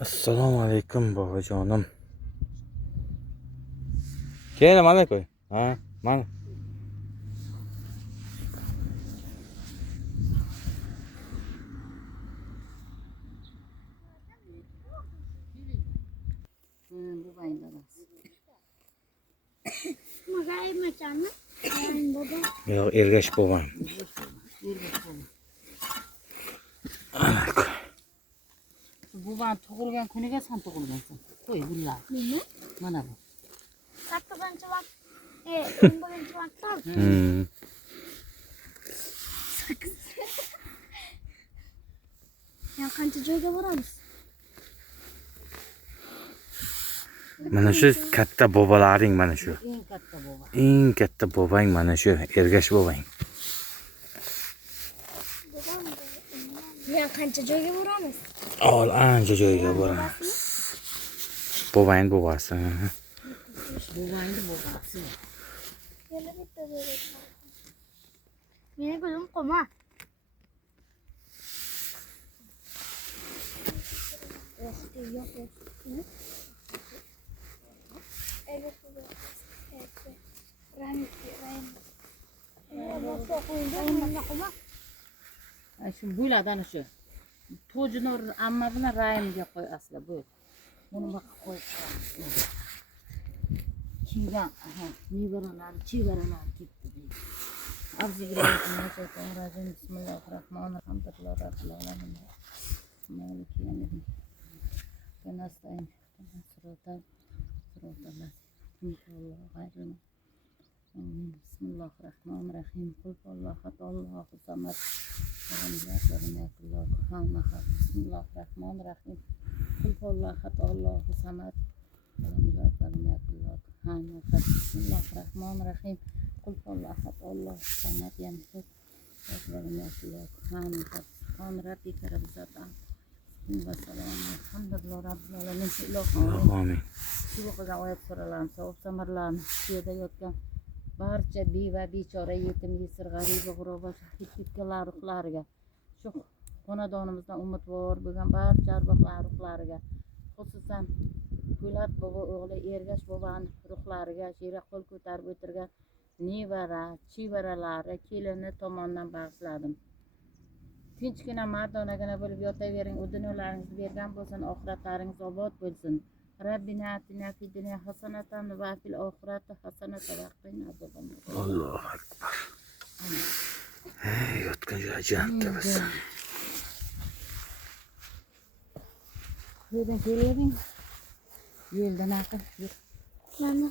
Assalomu alaykum bobojonim. Kel mana koy. Ha, mana. Bu bayılırız. Magayım mı? Baba. Yo'q, ergash bobom. Ana koy. Bu bana tug'ilgan kuniga sen tug'ilgansan. Qo'y gullar. Nima? Mana bu. 8-vaqt. 11-vaqtda. Ya qancha joyga boramiz? Mana shu katta bobolaring mana shu. Eng katta boba. Eng katta bobang mana shu, ergash bobang. Ya qancha joyga boramiz? Ol ancha joyga boramiz. Bobang bobasi. Bobangni bobasi. Yana bitta joyga. Meni ko'zim qoma. Shu bo'ladan shu. Tojinor amma bilan rayimga qo'y asli bu. Buni baqib qo'yib qo'yamiz. Kelgan, nevaralar, chevaralar ketdi deydi. Avzubillahimineşşeytanirracim. Bismillahirrahmanirrahim. Rabbil alamin. Maliki yevmiddin. Ve nestaîn. Sıratal Allahu hayrun. Bismillahirrahmanirrahim. Kul huvallahu Allahu samed. Bismillahirrahmanirrahim. Kul huvallahu Allahu samed. Bismillahirrahmanirrahim. Kul huvallahu Allahu samed. Subhan rabbika rabbil izzati ve selamun elhamdülillahi rabbil alamin. Amin. Shu o'qigan oyat suralarni savob samarlarni shu yerda yotgan barcha beva bechora yetim yesir g'ariba g'uraba shahid ketganlar ruhlariga shu xonadonimizdan umidvor bo'lgan barcha arvohlar ruhlariga xususan Po'lat bobo o'g'li Ergash boboni ruhlariga shira qo'l ko'tarib o'tirgan nevara chevaralari kelini tomonidan bag'ishladim. Tinchgina mardonagina bo'lib yotavering, u dunyolaringizni bergan bo'lsin, oxiratlaringiz obod bo'lsin. Rabbina atina fid dunya hasanatan va fil oxirati hasanatan va qina azobannar. Allohu akbar. Yotgan joy jannatda bo'lsin. Yo'ldan kelavering. Yo'ldan aql yur. Mana